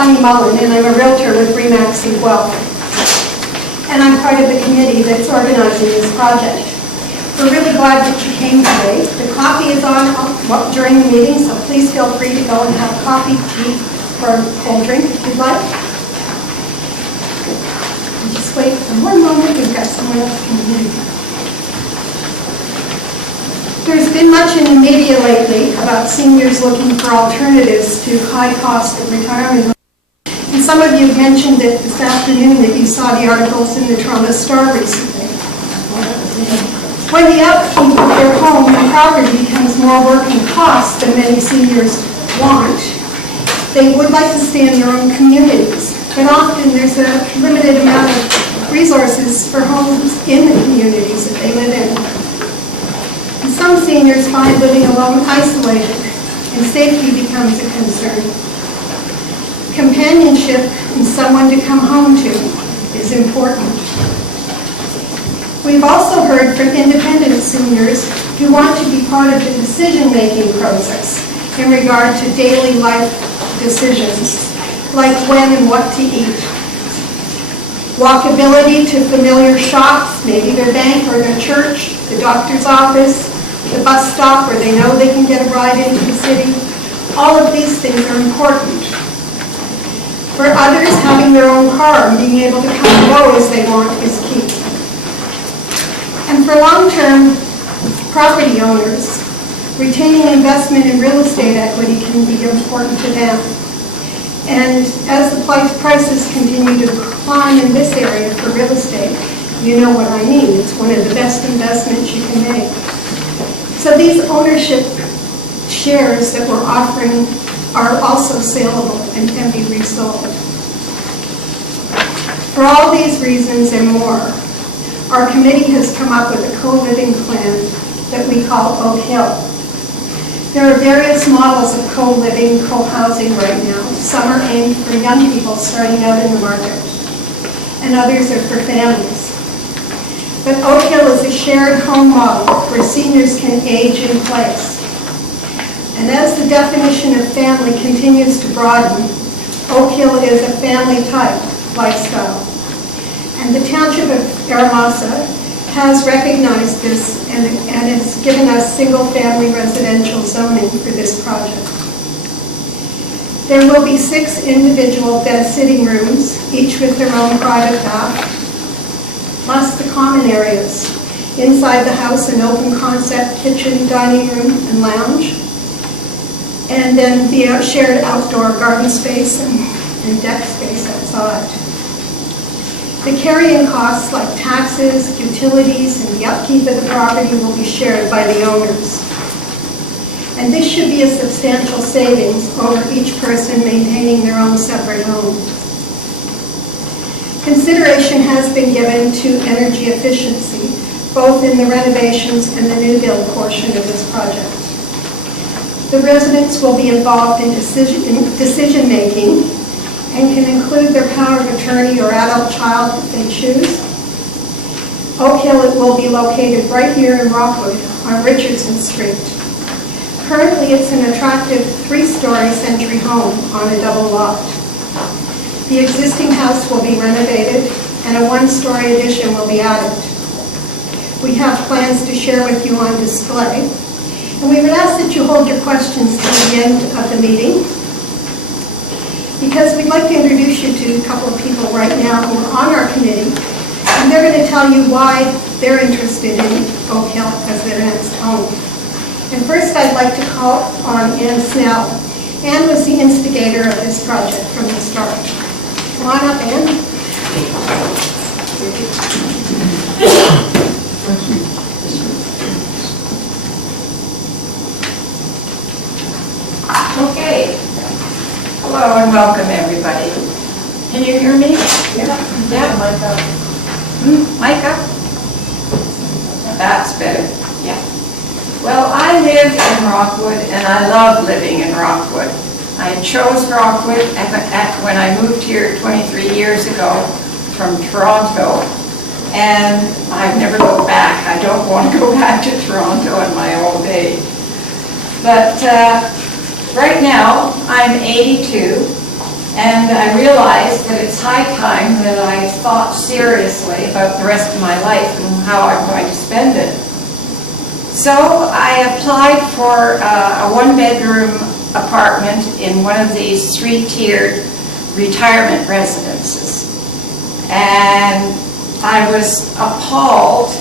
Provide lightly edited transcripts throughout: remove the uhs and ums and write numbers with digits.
Bonnie Mullen, and I'm a realtor with Remax & Guelph. And I'm part of the committee that's organizing this project. We're really glad that you came today. The coffee is on during the meeting, so please feel free to go and have coffee, tea, or a cold drink if you'd like. Just wait for one moment, we've got someone else coming in. There's been much in the media lately about seniors looking for alternatives to high cost of retirement. And some of you mentioned it this afternoon that you saw the articles in the Toronto Star recently. When the upkeep of their home and property becomes more work and cost than many seniors want, they would like to stay in their own communities. But often there's a limited amount of resources for homes in the communities that they live in. And some seniors find living alone isolated, and safety becomes a concern. Companionship and someone to come home to is important. We've also heard from independent seniors who want to be part of the decision-making process in regard to daily life decisions, like when and what to eat. Walkability to familiar shops, maybe their bank or their church, the doctor's office, the bus stop where they know they can get a ride into the city. All of these things are important. For others, having their own car and being able to come and go as they want is key. And for long-term property owners, retaining investment in real estate equity can be important to them. And as the prices continue to climb in this area for real estate, you know what I mean. It's one of the best investments you can make. So these ownership shares that we're offering are also saleable and can be resold. For all these reasons and more, our committee has come up with a co-living plan that we call Oak Hill. There are various models of co-living, co-housing right now. Some are aimed for young people starting out in the market, and others are for families. But Oak Hill is a shared home model where seniors can age in place. And as the definition of family continues to broaden, Oak Hill is a family-type lifestyle. And the Township of Aramasa has recognized this and has given us single-family residential zoning for this project. There will be 6 individual bed sitting rooms, each with their own private bath, plus the common areas. Inside the house, an open concept kitchen, dining room, and lounge. And then the shared outdoor garden space and deck space outside. The carrying costs like taxes, utilities, and the upkeep of the property will be shared by the owners. And this should be a substantial savings over each person maintaining their own separate home. Consideration has been given to energy efficiency, both in the renovations and the new build portion of this project. The residents will be involved in decision-making and can include their power of attorney or adult child if they choose. Oak Hill will be located right here in Rockwood on Richardson Street. Currently, it's an attractive 3-story century home on a double lot. The existing house will be renovated and a 1-story addition will be added. We have plans to share with you on display. And we would ask that you hold your questions till the end of the meeting, because we'd like to introduce you to a couple of people right now who are on our committee, and they're going to tell you why they're interested in Oak Hill as their next home. And first I'd like to call on Ann Snell. Ann was the instigator of this project from the start. Come on up, Ann. Thank you. Okay. Hello and welcome, everybody. Can you hear me? Yeah. Yeah, mic up. Mic up? That's better. Yeah. Well, I live in Rockwood, and I love living in Rockwood. I chose Rockwood when I moved here 23 years ago from Toronto, and I've never looked back. I don't want to go back to Toronto in my old age. But right now, I'm 82, And I realized that it's high time that I thought seriously about the rest of my life and how I'm going to spend it. So I applied for a one-bedroom apartment in one of these three-tiered retirement residences. And I was appalled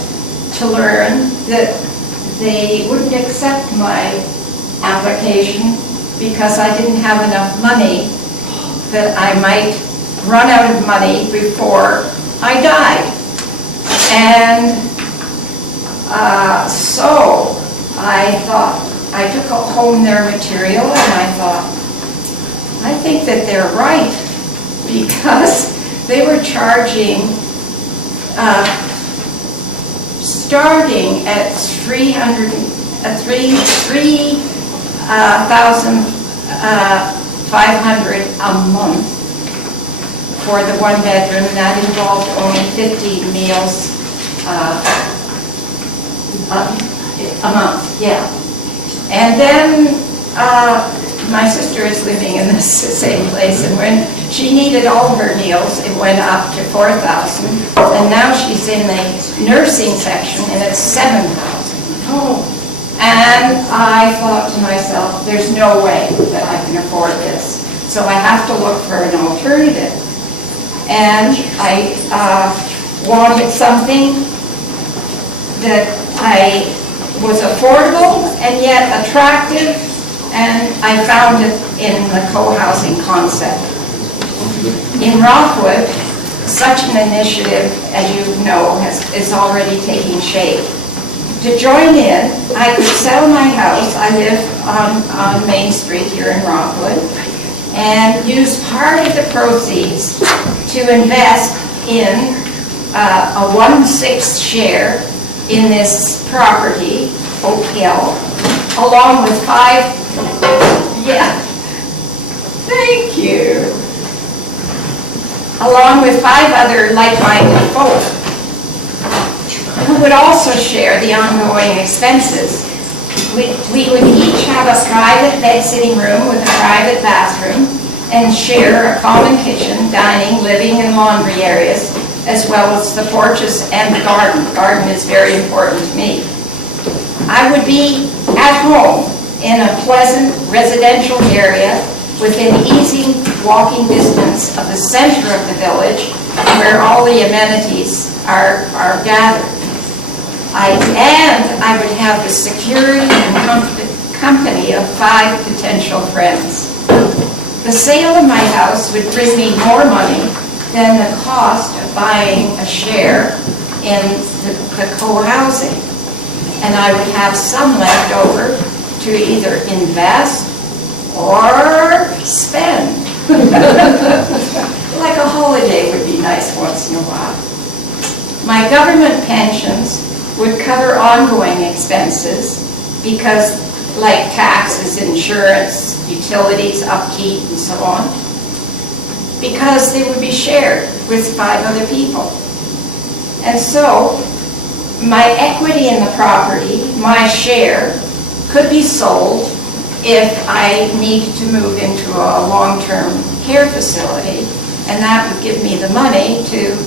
to learn that they wouldn't accept my application because I didn't have enough money, that I might run out of money before I died. And so I thought, I took home their material and I thought, I think that they're right, because they were charging, starting at $3,500 a month for the one bedroom. That involved only 50 meals a month, yeah. And then my sister is living in this same place, and when she needed all her meals, it went up to $4,000, and now she's in the nursing section, and it's $7,000. Oh. And I thought to myself, there's no way that I can afford this, so I have to look for an alternative. And I wanted something that was affordable and yet attractive, and I found it in the co-housing concept. In Rockwood, such an initiative, as you know, is already taking shape. To join in, I could sell my house, I live on Main Street here in Rockwood, and use part of the proceeds to invest in a 1/6 share in this property, Oak Hill, along with along with 5 other like-minded folk who would also share the ongoing expenses. We would each have a private bed-sitting room with a private bathroom and share a common kitchen, dining, living, and laundry areas, as well as the porches and the garden. The garden is very important to me. I would be at home in a pleasant residential area within easy walking distance of the center of the village, where all the amenities are gathered. I would have the security and company of 5 potential friends. The sale of my house would bring me more money than the cost of buying a share in the co-housing. And I would have some left over to either invest or spend. Like a holiday would be nice once in a while. My government pensions would cover ongoing expenses because, like taxes, insurance, utilities, upkeep, and so on, because they would be shared with 5 other people. And so my equity in the property, my share, could be sold if I needed to move into a long-term care facility, and that would give me the money to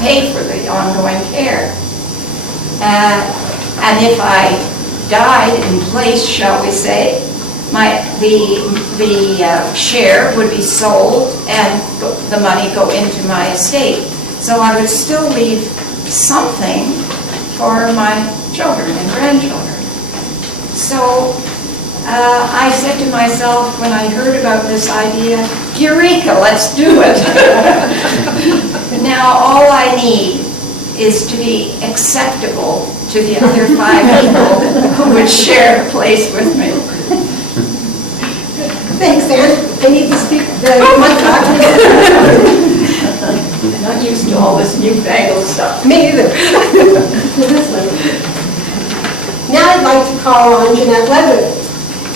pay for the ongoing care. And if I died in place, shall we say, the share would be sold and the money go into my estate. So I would still leave something for my children and grandchildren. So I said to myself when I heard about this idea, Eureka, let's do it. Now all I need is to be acceptable to the other 5 people who would share the place with me. Thanks, Ann. I need to speak the mic back. I'm not used to all this newfangled stuff. Me either. Now I'd like to call on Janette Levitt.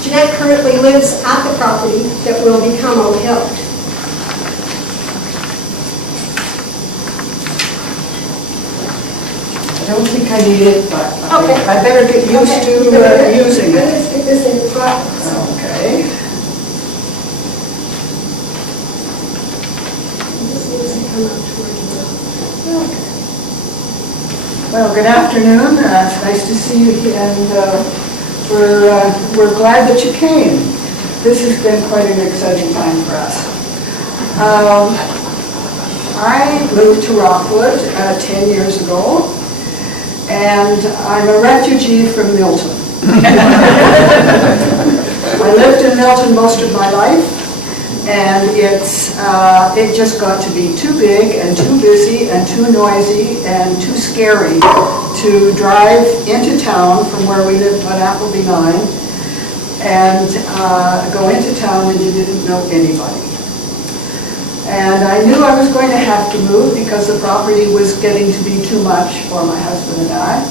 Janette currently lives at the property that will become Oak Hill. I don't think I need it, but Okay. I better get used to using it. Let's get this in the box. Okay. come up towards the... Okay. Well, good afternoon. It's nice to see you, and we're glad that you came. This has been quite an exciting time for us. I moved to Rockwood 10 years ago, and I'm a refugee from Milton. I lived in Milton most of my life, and it just got to be too big and too busy and too noisy and too scary to drive into town from where we lived on Appleby 9 and go into town and you didn't know anybody. And I knew I was going to have to move because the property was getting to be too much for my husband and I.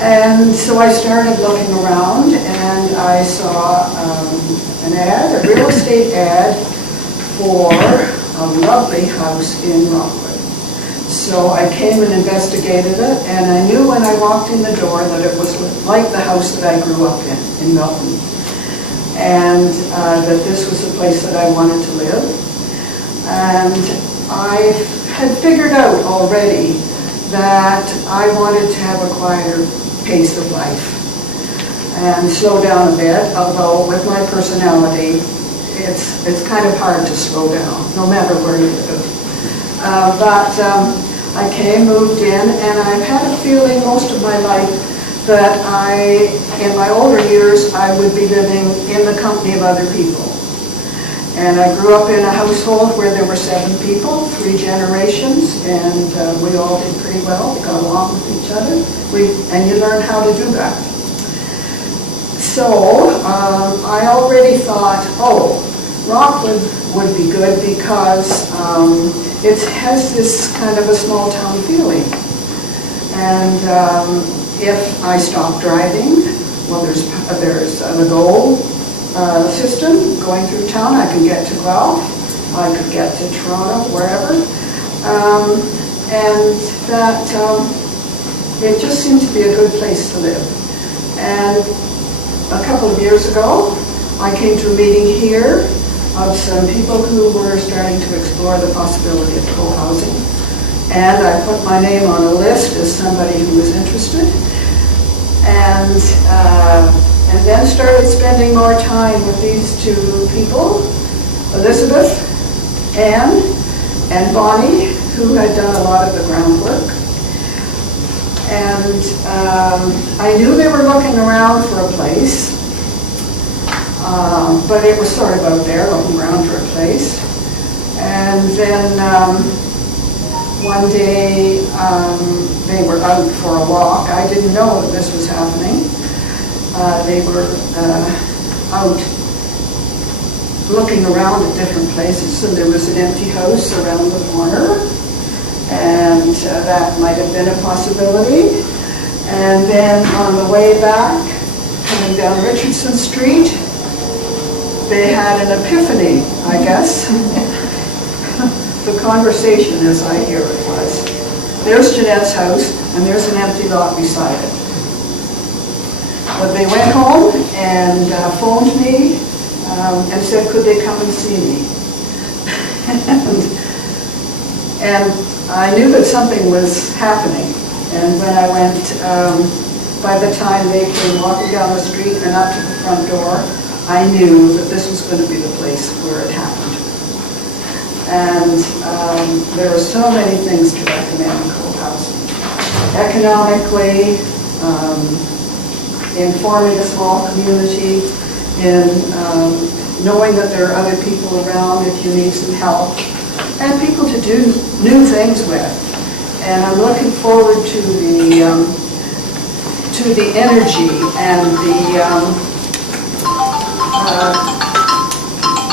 And so I started looking around, and I saw an ad, a real estate ad for a lovely house in Rockwood. So I came and investigated it, and I knew when I walked in the door that it was like the house that I grew up in Milton. And that this was the place that I wanted to live. And I had figured out already that I wanted to have a quieter pace of life and slow down a bit, although with my personality it's kind of hard to slow down no matter where you live. But I came, moved in, and I've had a feeling most of my life that in my older years I would be living in the company of other people. And I grew up in a household where there were 7 people, 3 generations, and we all did pretty well. We got along with each other, and you learn how to do that. So I already thought, Rockwood would be good because it has this kind of a small town feeling. And if I stop driving, well, there's the GO system going through town. I can get to Guelph, I could get to Toronto, wherever. And that it just seemed to be a good place to live. And a couple of years ago, I came to a meeting here of some people who were starting to explore the possibility of co-housing. And I put my name on a list as somebody who was interested. And then started spending more time with these 2 people, Elizabeth, Anne, and Bonnie, who had done a lot of the groundwork. And I knew they were looking around for a place, but it was sort of out there, looking around for a place. And then one day they were out for a walk. I didn't know that this was happening. They were out looking around at different places, and there was an empty house around the corner, and that might have been a possibility. And then on the way back, coming down Richardson Street, they had an epiphany, I guess. The conversation, as I hear it, was, there's Janette's house, and there's an empty lot beside it. But they went home and phoned me and said, could they come and see me? and I knew that something was happening. And when I went, by the time they came walking down the street and up to the front door, I knew that this was going to be the place where it happened. And there are so many things to recommend in co-housing. Economically, in forming a small community, in knowing that there are other people around if you need some help, and people to do new things with. And I'm looking forward to the energy and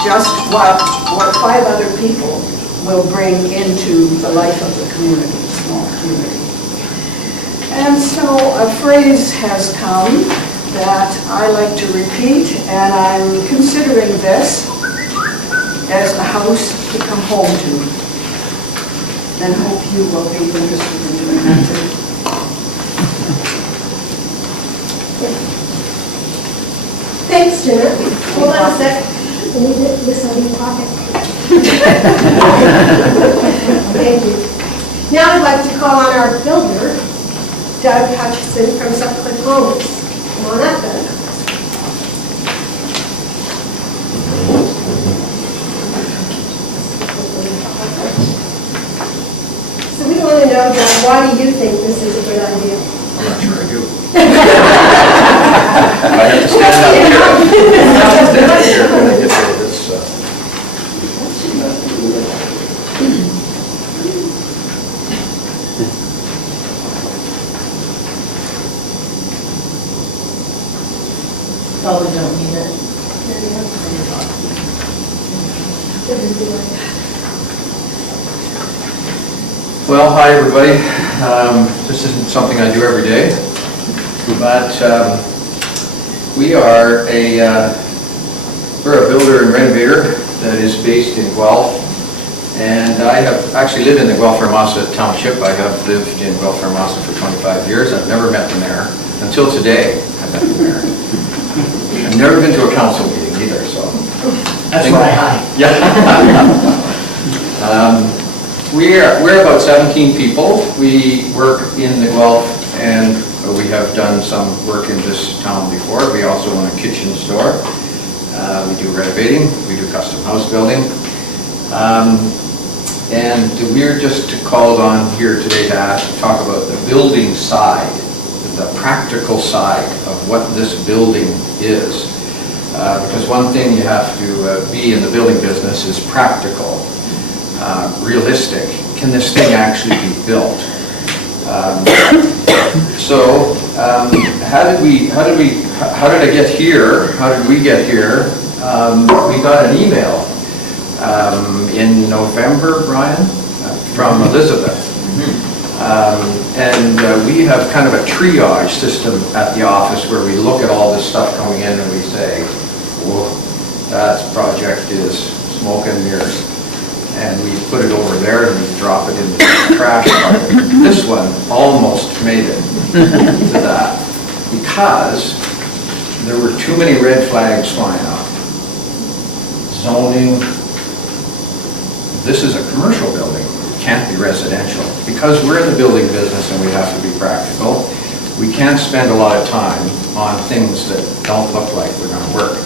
just what 5 other people will bring into the life of the community, the small community. And so a phrase has come that I like to repeat, and I'm considering this as a house to come home to. And hope you will be interested in doing that too. Thanks, Janette. Hold on a sec. Let me get this out of your pocket. Thank you. Now I'd like to call on our builder, Doug Hutchison from Sutcliffe Homes. Come on up, Doug. So we want to know, Doug, why do you think this is a good idea? I'm not sure I do. I have to stand up here. I have to stand up here when I get to this. Probably don't need it. Well, hi everybody. This isn't something I do every day, but we're a builder and renovator that is based in Guelph, and I have actually lived in the Guelph-Hermosa Township. I have lived in Guelph-Hermosa for 25 years. I've never met the mayor. Until today, I met the mayor. I've never been to a council meeting either, so. That's why I. Yeah. We're about 17 people. We work in the Guelph, and we have done some work in this town before. We also own a kitchen store. We do renovating. We do custom house building. And we're just called on here today to talk about the building side, the practical side of what this building is. Because one thing you have to be in the building business is practical, realistic. Can this thing actually be built? How did I get here? How did we get here? We got an email in November, Brian, from Elizabeth. We have kind of a triage system at the office where we look at all this stuff coming in and we say, whoa, that project is smoke and mirrors. And we put it over there and we drop it in the trash bucket. This one almost made it to that because there were too many red flags flying off. Zoning, this is a commercial building. Can't be residential. Because we're in the building business and we have to be practical, we can't spend a lot of time on things that don't look like they're going to work.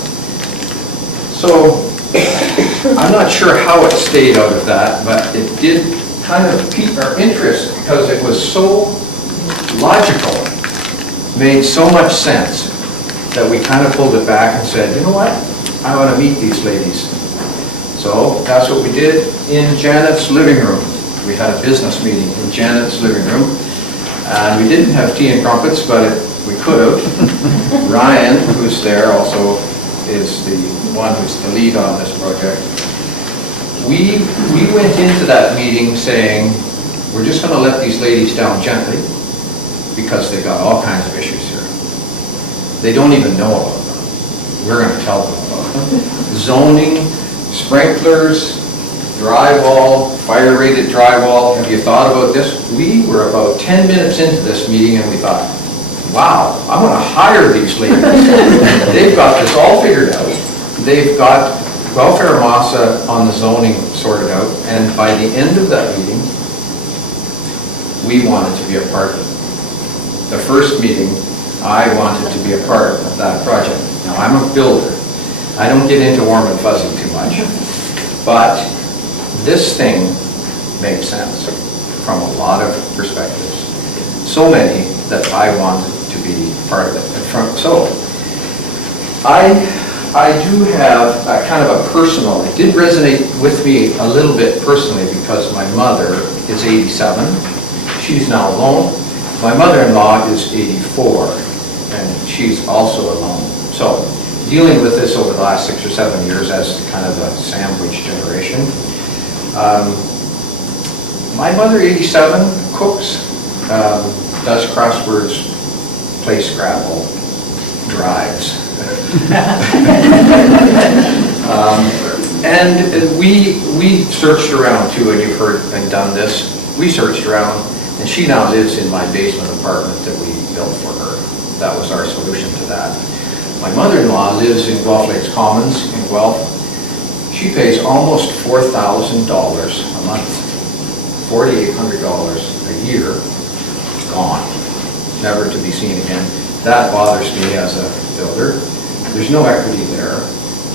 So I'm not sure how it stayed out of that, but it did kind of pique our interest because it was so logical, made so much sense that we kind of pulled it back and said, you know what, I want to meet these ladies. So that's what we did in Janette's living room. We had a business meeting in Janette's living room. And we didn't have tea and crumpets, but we could have. Ryan, who's there, also is the one who's the lead on this project. We went into that meeting saying, we're just going to let these ladies down gently because they've got all kinds of issues here. They don't even know about them. We're going to tell them about them. Zoning, sprinklers, drywall, fire-rated drywall. Have you thought about this? We were about 10 minutes into this meeting and we thought, wow, I want to hire these ladies. They've got this all figured out. They've got Guelph-Hermosa on the zoning sorted out, and by the end of that meeting, we wanted to be a part of it. The first meeting, I wanted to be a part of that project. Now, I'm a builder. I don't get into warm and fuzzy too much, but this thing makes sense from a lot of perspectives. So many that I wanted to be part of it. So I do have a kind of a personal, it did resonate with me a little bit personally because my mother is 87. She's now alone. My mother-in-law is 84, and she's also alone. So dealing with this over the last 6 or 7 years as kind of a sandwich generation. My mother, 87, cooks, does crosswords, plays Scrabble, drives. And we searched around too, and you've heard and done this. We searched around, and she now lives in my basement apartment that we built for her. That was our solution to that. My mother-in-law lives in Guelph Lakes Commons in Guelph. She pays almost $4,000 a month $4,800 a year, gone, never to be seen again. That bothers me as a builder. There's no equity there.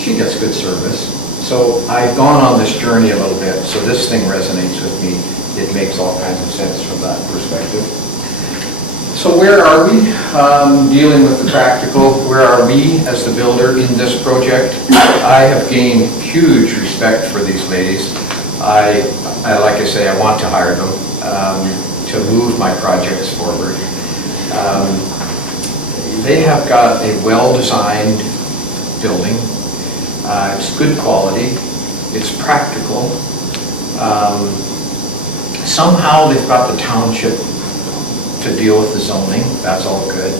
She gets good service. So I've gone on this journey a little bit, so this thing resonates with me. It makes all kinds of sense from that perspective. So where are we dealing with the practical? Where are we as the builder in this project? I have gained huge respect for these ladies. Like I say, I want to hire them to move my projects forward. They have got a well-designed building. It's good quality. It's practical. Somehow they've got the township to deal with the zoning. That's all good.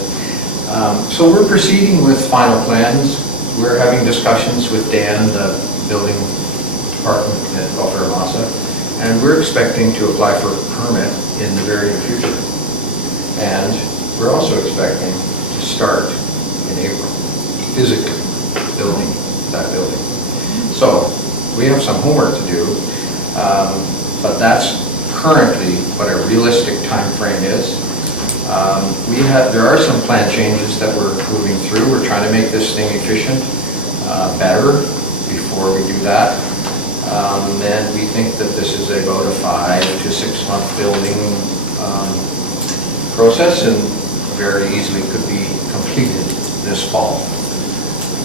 So we're proceeding with final plans. We're having discussions with Dan, the building department at Massa, and we're expecting to apply for a permit in the very near future. And we're also expecting to start in April, physically building that building. So we have some homework to do, but that's currently what a realistic time frame is. There are some plan changes that we're moving through. We're trying to make this thing efficient, better before we do that. And we think that this is about a 5 to 6 month building process, and very easily could be completed this fall.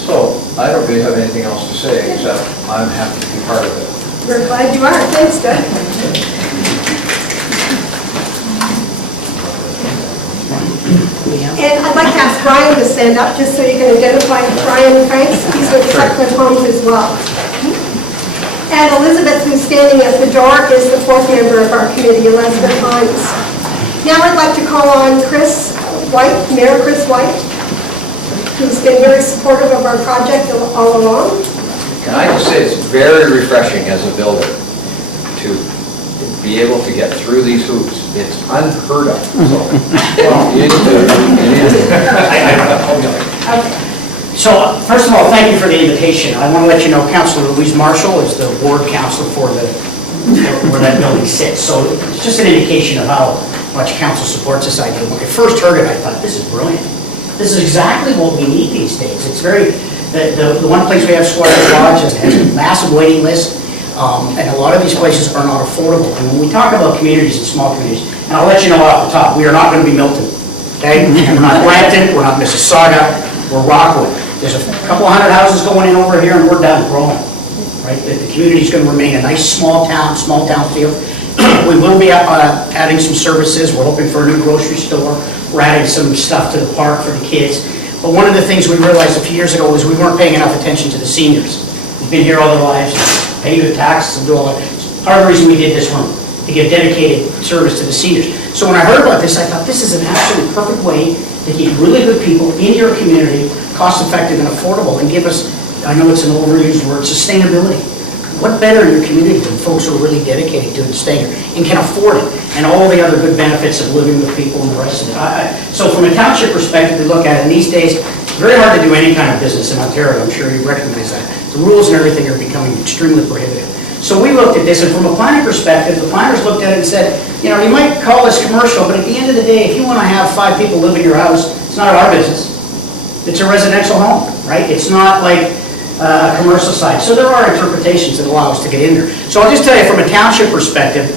So I don't really have anything else to say, except I'm happy to be part of it. We're glad you are. Thanks, Doug. And I'd like to ask Brian to stand up, just so you can identify Brian Franks. He's with Chuckman Homes as well. And Elizabeth, who's standing at the door, is the 4th member of our committee, Elizabeth Hines. Now I'd like to call on Chris White, Mayor Chris White, who's been very supportive of our project all along. Can I just say it's very refreshing as a builder to be able to get through these hoops. It's unheard of. So, So, first of all, thank you for the invitation. I want to let you know Councilor Louise Marshall is the ward councilor for where that building sits. So it's just an indication of how much council supports this idea. When I first heard it, I thought, this is brilliant. This is exactly what we need these days. It's very, the one place we have Squire Lodge has a massive waiting list, and a lot of these places are not affordable. And when we talk about communities and small communities, and I'll let you know off the top, we are not going to be Milton, okay? And we're not Brampton, we're not Mississauga, we're Rockwood. There's a couple hundred houses going in over here, and we're down growing, right? The community's going to remain a nice small town feel. We will be adding some services. We're hoping for a new grocery store. We're adding some stuff to the park for the kids. But one of the things we realized a few years ago was we weren't paying enough attention to the seniors. We've been here all their lives, pay the taxes and do all that. Part of the reason we did this room, to give dedicated service to the seniors. So when I heard about this, I thought this is an absolutely perfect way to keep really good people in your community, cost-effective and affordable, and give us, I know it's an overused word, sustainability. What better in your community than folks who are really dedicated to it and staying here and can afford it, and all the other good benefits of living with people and the rest of it. So from a township perspective, we look at it, in these days, it's very hard to do any kind of business in Ontario. I'm sure you recognize that. The rules and everything are becoming extremely prohibitive. So we looked at this, and from a planning perspective, the planners looked at it and said, you know, you might call this commercial, but at the end of the day, if you want to have 5 people live in your house, it's not our business. It's a residential home, right? It's not like a commercial side. So there are interpretations that allow us to get in there. So I'll just tell you, from a township perspective,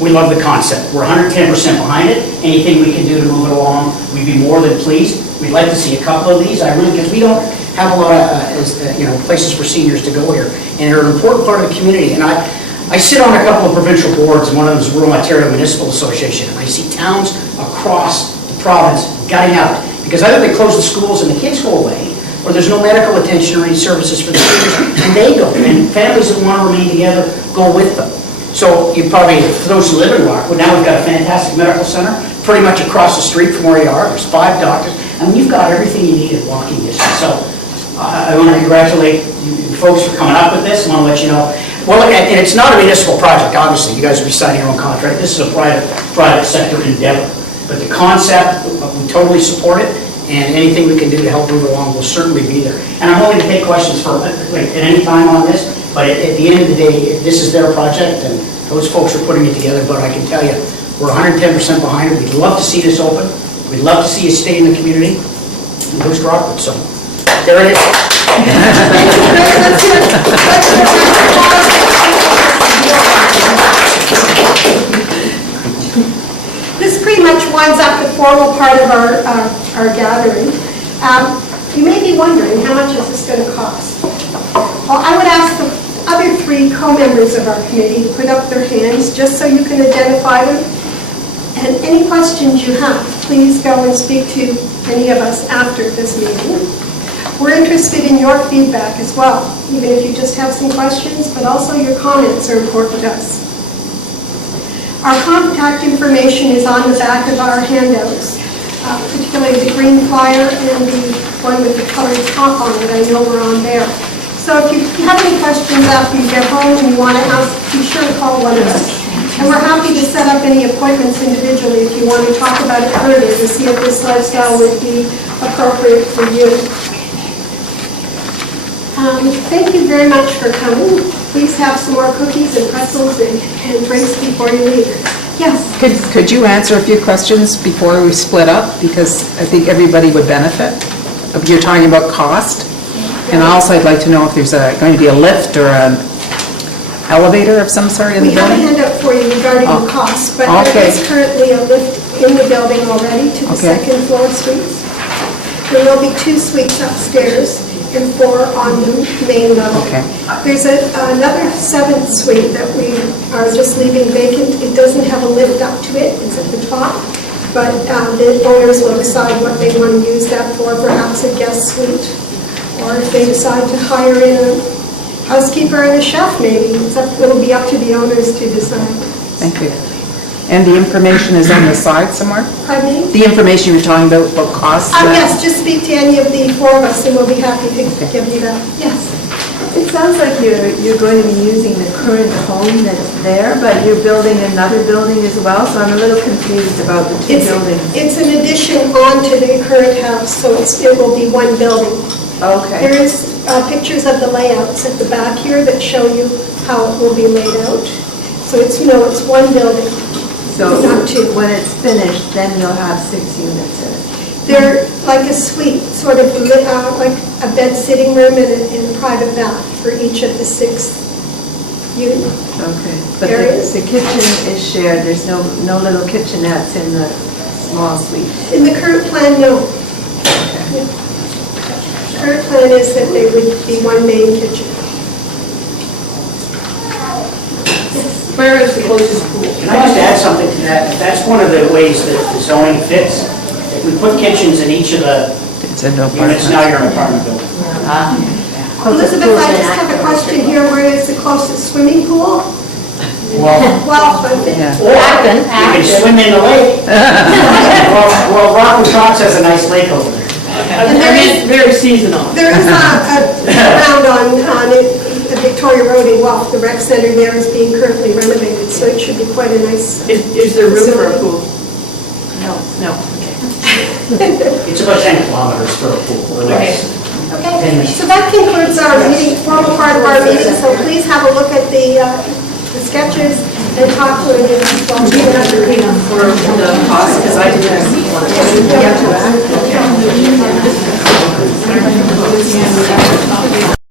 we love the concept. We're 110% behind it. Anything we can do to move it along, we'd be more than pleased. We'd like to see a couple of these, because we don't have a lot of places for seniors to go here, and they're an important part of the community. And I sit on a couple of provincial boards, and one of them is Rural Ontario Municipal Association, and I see towns across the province gutting out, because either they close the schools and the kids go away, or there's no medical attention or any services for the seniors, and they go, and families that want to remain together go with them. So you probably, for those who live in Rockwood, now we've got a fantastic medical center, pretty much across the street from where you are. There's 5 doctors, and you've got everything you need at walking distance. So I want to congratulate you folks for coming up with this. I want to let you know. Well, and it's not a municipal project, obviously. You guys will be signing your own contract. This is a private sector endeavor. But the concept, we totally support it, and anything we can do to help move it along will certainly be there. And I'm willing to take questions for at any time on this, but at the end of the day, this is their project, and those folks are putting it together, but I can tell you, we're 110% behind it. We'd love to see this open. We'd love to see it stay in the community. And Bruce Rockwood, so there it is. This pretty much winds up the formal part of our gathering. You may be wondering, how much is this going to cost? Well, I would ask the other three co-members of our committee to put up their hands, just so you can identify them. And any questions you have, please go and speak to any of us after this meeting. We're interested in your feedback as well, even if you just have some questions, but also your comments are important to us. Our contact information is on the back of our handouts, particularly the green flyer and the one with the colored top on it. I know we're on there. So if you have any questions after you get home and you want to ask, be sure to call one of us. And we're happy to set up any appointments individually if you want to talk about it further to see if this lifestyle would be appropriate for you. Thank you very much for coming. Please have some more cookies and pretzels and drinks before you leave. Yes? Could you answer a few questions before we split up? Because I think everybody would benefit. You're talking about cost. And also I'd like to know if there's going to be a lift or an elevator of some sort in the We have a building? handout for you regarding the cost, but there is currently a lift in the building already to the second floor suites. There will be 2 suites upstairs and 4 on the main level. Okay. There's another 7th suite that we are just leaving vacant. It doesn't have a lift up to it, it's at the top, but the owners will decide what they want to use that for, perhaps a guest suite, or if they decide to hire in a housekeeper and a chef, maybe. It'll be up to the owners to decide. Thank you. And the information is on the side somewhere? Pardon me? The information you were talking about costs? Yes, just speak to any of the 4 of us and we'll be happy to give you that. Yes. It sounds like you're going to be using the current home that's there, but you're building another building as well, so I'm a little confused about the 2 buildings. It's an addition onto the current house, so it will be one building. Okay. There is pictures of the layouts at the back here that show you how it will be laid out. So it's one building, So not 2. when it's finished, then you'll have 6 units in it. They're like a suite, sort of like a bed sitting room and a private bath for each of the 6 units. Okay. But Areas? the kitchen is shared, there's no little kitchenettes in the small suite. In the current plan, no. Yeah. The current plan is that they would be one main kitchen. Where is the closest pool? Can I just add something to that? That's one of the ways that the zoning fits. If we put kitchens in each of the units, now you're in an apartment building. Elizabeth, I just have a question here. Where is the closest swimming pool? Well, Yeah. or you can swim in the lake. Well, Rockwood Rocks has a nice lake over there. And there is Very seasonal. a round on the Victoria Road in Guelph. The rec center there is being currently renovated, so it should be quite a nice. Is there room for a pool? No. It's about 10 kilometers for a pool, or less. Okay, so that concludes our meeting, formal part of our meeting. So please have a look at the sketches and talk to it. For the cost, because I didn't see one.